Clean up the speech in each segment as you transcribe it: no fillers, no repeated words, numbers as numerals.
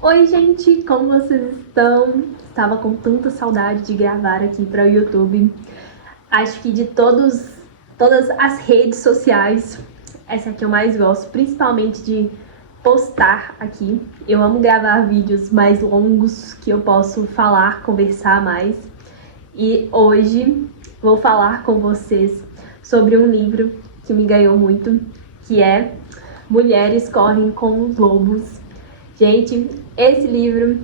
Oi, gente, como vocês estão? Estava com tanta saudade de gravar aqui para o YouTube. Acho que de todas as redes sociais, essa aqui eu mais gosto, principalmente de postar aqui. Eu amo gravar vídeos mais longos que eu posso falar, conversar mais. E hoje vou falar com vocês sobre um livro que me ganhou muito, que é Mulheres Correm com os Lobos. Gente, esse livro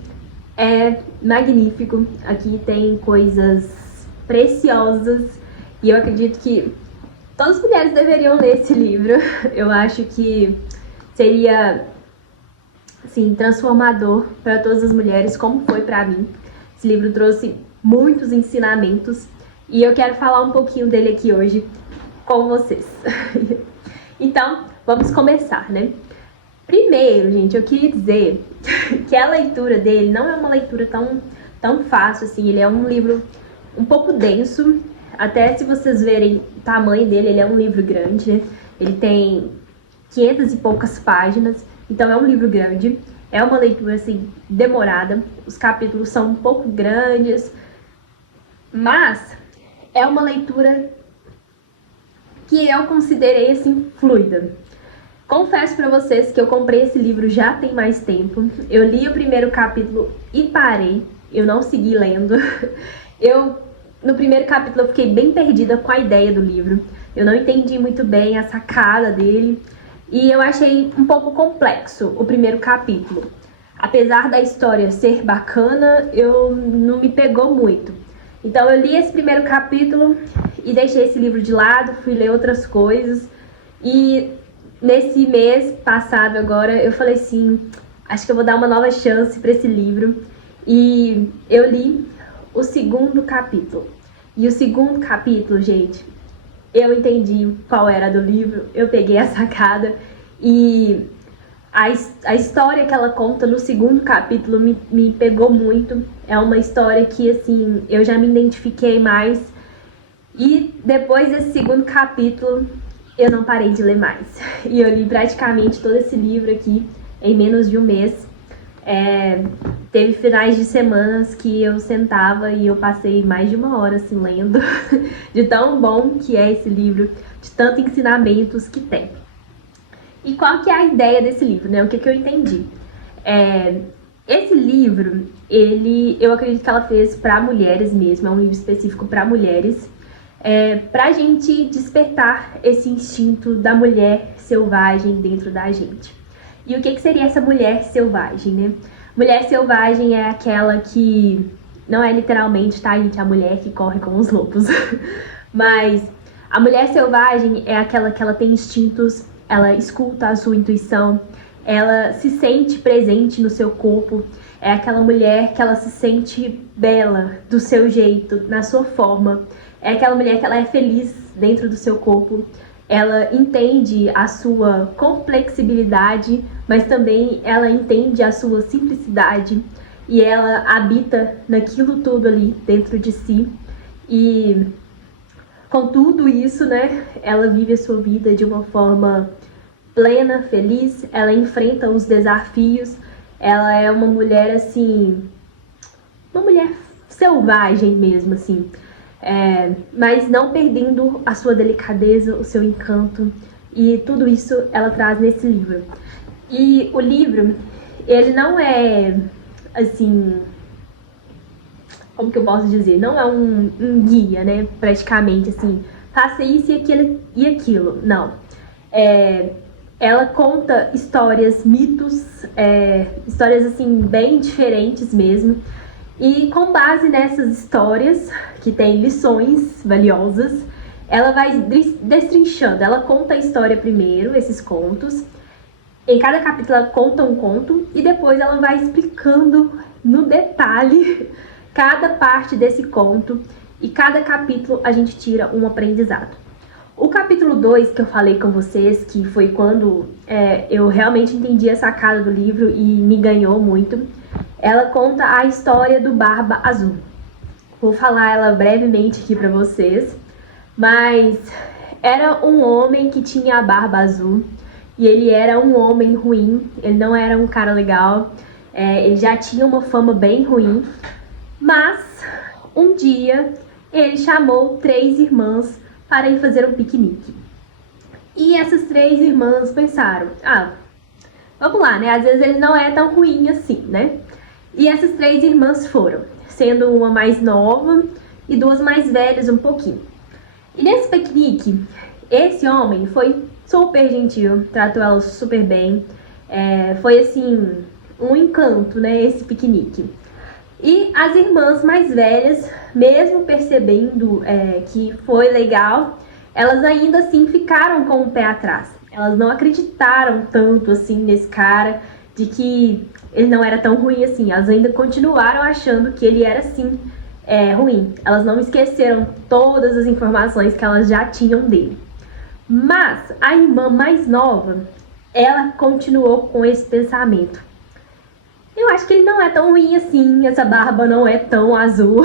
é magnífico. Aqui tem coisas preciosas e eu acredito que todas as mulheres deveriam ler esse livro. Eu acho que seria assim, transformador para todas as mulheres, como foi para mim. Esse livro trouxe muitos ensinamentos e eu quero falar um pouquinho dele aqui hoje com vocês. Então, vamos começar, né? Primeiro, gente, eu queria dizer que a leitura dele não é uma leitura tão fácil assim. Ele é um livro um pouco denso. Até se vocês verem o tamanho dele, ele é um livro grande, né? Ele tem 500 e poucas páginas, então é um livro grande. É uma leitura assim demorada. Os capítulos são um pouco grandes, mas é uma leitura que eu considerei assim fluida. Confesso para vocês que eu comprei esse livro já tem mais tempo. Eu li o primeiro capítulo e parei. Eu não segui lendo. No primeiro capítulo, eu fiquei bem perdida com a ideia do livro. Eu não entendi muito bem a sacada dele. E eu achei um pouco complexo o primeiro capítulo. Apesar da história ser bacana, eu não me pegou muito. Então eu li esse primeiro capítulo e deixei esse livro de lado, fui ler outras coisas. E nesse mês passado agora, eu falei assim, acho que eu vou dar uma nova chance para esse livro. E eu li o segundo capítulo. E o segundo capítulo, gente, eu entendi qual era do livro, eu peguei a sacada. E a história que ela conta no segundo capítulo me pegou muito. É uma história que, assim, eu já me identifiquei mais. E depois desse segundo capítulo, eu não parei de ler mais. E eu li praticamente todo esse livro aqui em menos de um mês. Teve finais de semanas que eu sentava e eu passei mais de uma hora assim lendo, de tão bom que é esse livro, de tantos ensinamentos que tem. E qual que é a ideia desse livro, né? O que eu entendi? Esse livro, eu acredito que ela fez para mulheres mesmo, é um livro específico para mulheres, pra gente despertar esse instinto da mulher selvagem dentro da gente. E o que seria essa mulher selvagem, né? Mulher selvagem é aquela que não é literalmente, tá, gente, a mulher que corre com os lobos. Mas a mulher selvagem é aquela que ela tem instintos, ela escuta a sua intuição, ela se sente presente no seu corpo. É aquela mulher que ela se sente bela do seu jeito, na sua forma. É aquela mulher que ela é feliz dentro do seu corpo. Ela entende a sua complexibilidade, mas também ela entende a sua simplicidade. E ela habita naquilo tudo ali dentro de si. E com tudo isso, né, ela vive a sua vida de uma forma plena, feliz. Ela enfrenta os desafios. Ela é uma mulher, assim, uma mulher selvagem mesmo, assim. Mas não perdendo a sua delicadeza, o seu encanto. E tudo isso ela traz nesse livro. E o livro, ele não é, assim, como que eu posso dizer? Não é um guia, né? Praticamente, assim, faça isso e aquilo. Não. Ela conta histórias, mitos, histórias, assim, bem diferentes mesmo. E com base nessas histórias, que tem lições valiosas, ela vai destrinchando. Ela conta a história primeiro, esses contos. Em cada capítulo ela conta um conto e depois ela vai explicando no detalhe cada parte desse conto. E cada capítulo a gente tira um aprendizado. O capítulo 2 que eu falei com vocês, que foi quando eu realmente entendi a sacada do livro e me ganhou muito, ela conta a história do Barba Azul. Vou falar ela brevemente aqui pra vocês, mas era um homem que tinha a barba azul e ele era um homem ruim, ele não era um cara legal. Ele já tinha uma fama bem ruim, mas um dia ele chamou 3 irmãs para ir fazer um piquenique. E essas 3 irmãs pensaram, vamos lá, né? Às vezes ele não é tão ruim assim, né? E essas 3 irmãs foram, sendo uma mais nova e 2 mais velhas um pouquinho. E nesse piquenique, esse homem foi super gentil, tratou elas super bem. Foi assim, um encanto, né, esse piquenique. E as irmãs mais velhas, mesmo percebendo que foi legal, elas ainda assim ficaram com o pé atrás. Elas não acreditaram tanto assim nesse cara, de que ele não era tão ruim assim. Elas ainda continuaram achando que ele era sim ruim. Elas não esqueceram todas as informações que elas já tinham dele. Mas a irmã mais nova, ela continuou com esse pensamento. Eu acho que ele não é tão ruim assim, essa barba não é tão azul.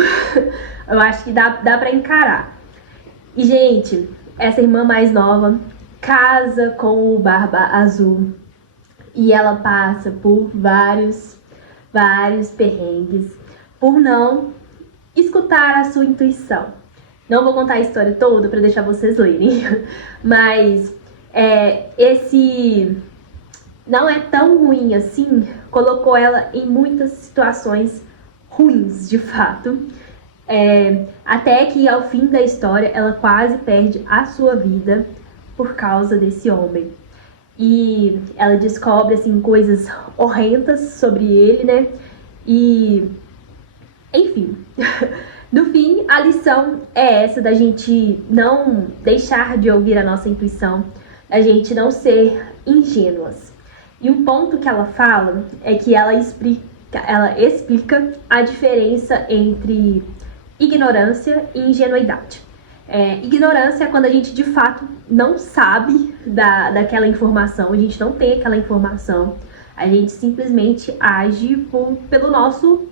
Eu acho que dá pra encarar. E, gente, essa irmã mais nova casa com o Barba Azul. E ela passa por vários perrengues por não escutar a sua intuição. Não vou contar a história toda para deixar vocês lerem, mas esse não é tão ruim assim, colocou ela em muitas situações ruins, de fato. Até que ao fim da história ela quase perde a sua vida por causa desse homem. E ela descobre assim coisas horrendas sobre ele, né? E enfim, no fim a lição é essa, da gente não deixar de ouvir a nossa intuição, a gente não ser ingênuas. E um ponto que ela fala é que ela explica a diferença entre ignorância e ingenuidade. Ignorância é quando a gente de fato não sabe daquela informação, a gente não tem aquela informação, a gente simplesmente age pelo nosso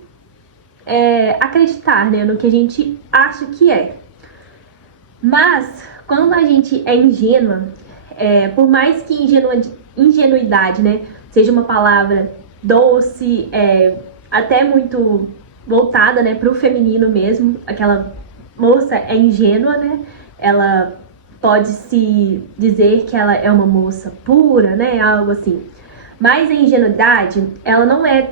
acreditar, né, no que a gente acha que é. Mas quando a gente é ingênua, por mais que ingenuidade, né, seja uma palavra doce, até muito voltada, né, para o feminino mesmo, aquela moça é ingênua, né, ela pode se dizer que ela é uma moça pura, né, algo assim. Mas a ingenuidade, ela não é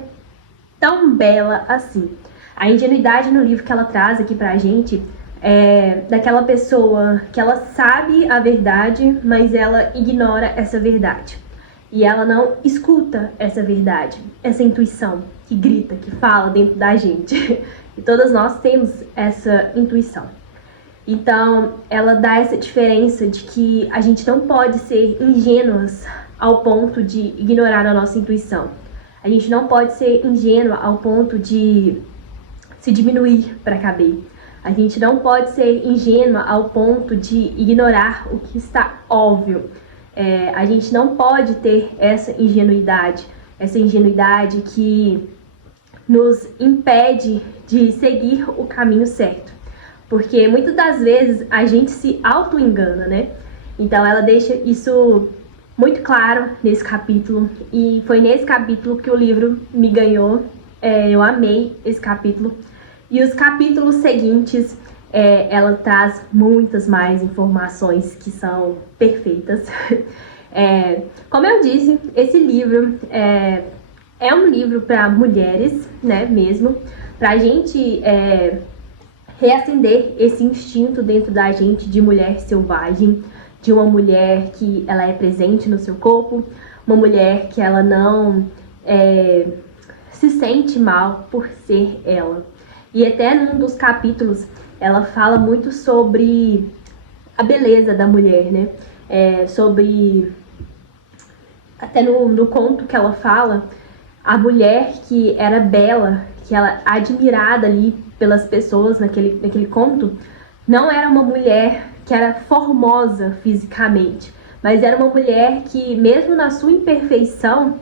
tão bela assim. A ingenuidade no livro que ela traz aqui pra gente é daquela pessoa que ela sabe a verdade, mas ela ignora essa verdade. E ela não escuta essa verdade, essa intuição que grita, que fala dentro da gente. E todas nós temos essa intuição. Então, ela dá essa diferença de que a gente não pode ser ingênuas ao ponto de ignorar a nossa intuição. A gente não pode ser ingênua ao ponto de se diminuir para caber. A gente não pode ser ingênua ao ponto de ignorar o que está óbvio. A gente não pode ter essa ingenuidade que nos impede de seguir o caminho certo. Porque muitas das vezes a gente se auto-engana, né? Então ela deixa isso muito claro nesse capítulo. E foi nesse capítulo que o livro me ganhou. Eu amei esse capítulo. E os capítulos seguintes, ela traz muitas mais informações que são perfeitas. Como eu disse, esse livro é um livro para mulheres, né, mesmo. Pra gente reacender esse instinto dentro da gente de mulher selvagem, de uma mulher que ela é presente no seu corpo, uma mulher que ela não se sente mal por ser ela. E até num dos capítulos ela fala muito sobre a beleza da mulher, né? Sobre, até no conto que ela fala, a mulher que era bela, que ela admirada ali pelas pessoas naquele conto, não era uma mulher que era formosa fisicamente, mas era uma mulher que, mesmo na sua imperfeição,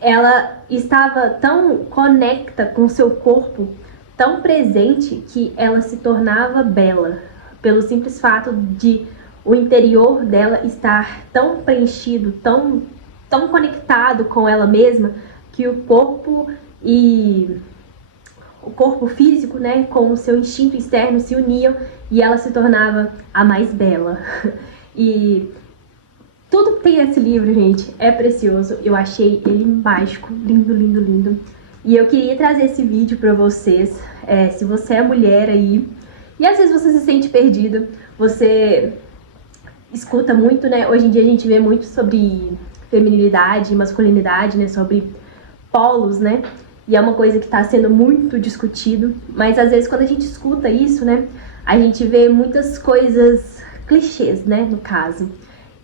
ela estava tão conecta com seu corpo, tão presente, que ela se tornava bela, pelo simples fato de o interior dela estar tão preenchido, tão conectado com ela mesma, que o corpo e o corpo físico, né, com o seu instinto externo se uniam e ela se tornava a mais bela. E tudo que tem esse livro, gente, é precioso. Eu achei ele mágico, lindo, lindo, lindo. E eu queria trazer esse vídeo pra vocês. Se você é mulher aí, e às vezes você se sente perdido, você escuta muito, né? Hoje em dia a gente vê muito sobre feminilidade, masculinidade, né? Sobre polos, né? E é uma coisa que está sendo muito discutido. Mas às vezes quando a gente escuta isso, né? A gente vê muitas coisas clichês, né? No caso.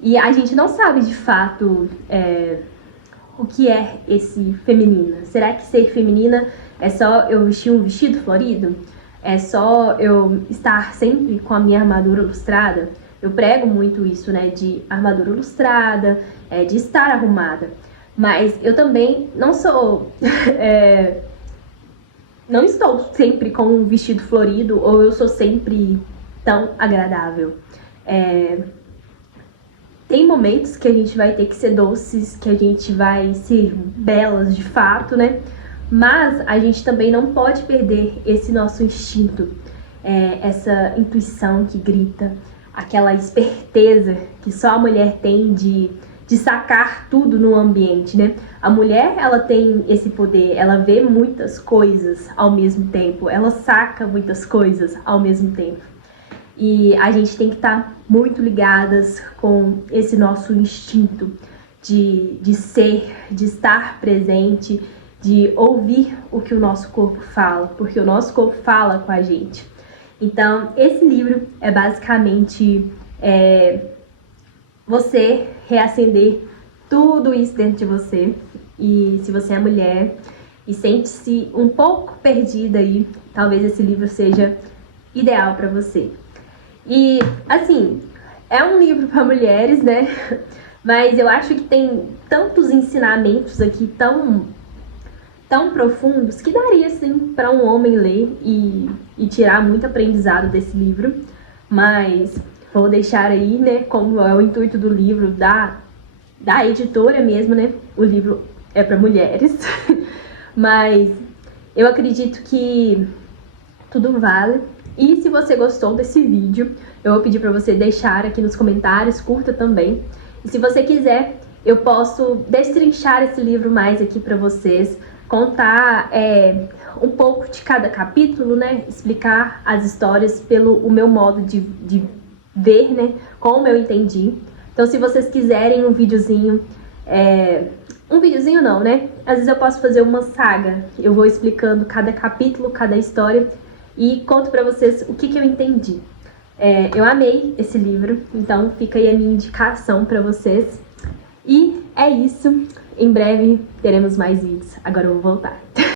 E a gente não sabe de fato o que é esse feminina. Será que ser feminina é só eu vestir um vestido florido? É só eu estar sempre com a minha armadura lustrada? Eu prego muito isso, né? De armadura lustrada, de estar arrumada. Mas eu também não sou... não estou sempre com um vestido florido ou eu sou sempre tão agradável. Tem momentos que a gente vai ter que ser doces, que a gente vai ser belas de fato, né? Mas a gente também não pode perder esse nosso instinto, essa intuição que grita, aquela esperteza que só a mulher tem de sacar tudo no ambiente, né? A mulher, ela tem esse poder, ela vê muitas coisas ao mesmo tempo, ela saca muitas coisas ao mesmo tempo. E a gente tem que estar muito ligadas com esse nosso instinto de ser, de estar presente, de ouvir o que o nosso corpo fala, porque o nosso corpo fala com a gente. Então, esse livro é basicamente você reacender tudo isso dentro de você. E se você é mulher e sente-se um pouco perdida aí, talvez esse livro seja ideal para você. E, assim, é um livro para mulheres, né? Mas eu acho que tem tantos ensinamentos aqui tão profundos que daria, sim, para um homem ler e tirar muito aprendizado desse livro. Mas vou deixar aí, né, como é o intuito do livro, da editora mesmo, né? O livro é para mulheres. Mas eu acredito que tudo vale. E se você gostou desse vídeo, eu vou pedir para você deixar aqui nos comentários, curta também. E se você quiser, eu posso destrinchar esse livro mais aqui para vocês, contar um pouco de cada capítulo, né? Explicar as histórias pelo o meu modo de ver, né? Como eu entendi. Então, se vocês quiserem um videozinho, um videozinho não, né? Às vezes eu posso fazer uma saga. Eu vou explicando cada capítulo, cada história e conto pra vocês o que eu entendi. Eu amei esse livro, então fica aí a minha indicação pra vocês. E é isso. Em breve teremos mais vídeos. Agora eu vou voltar.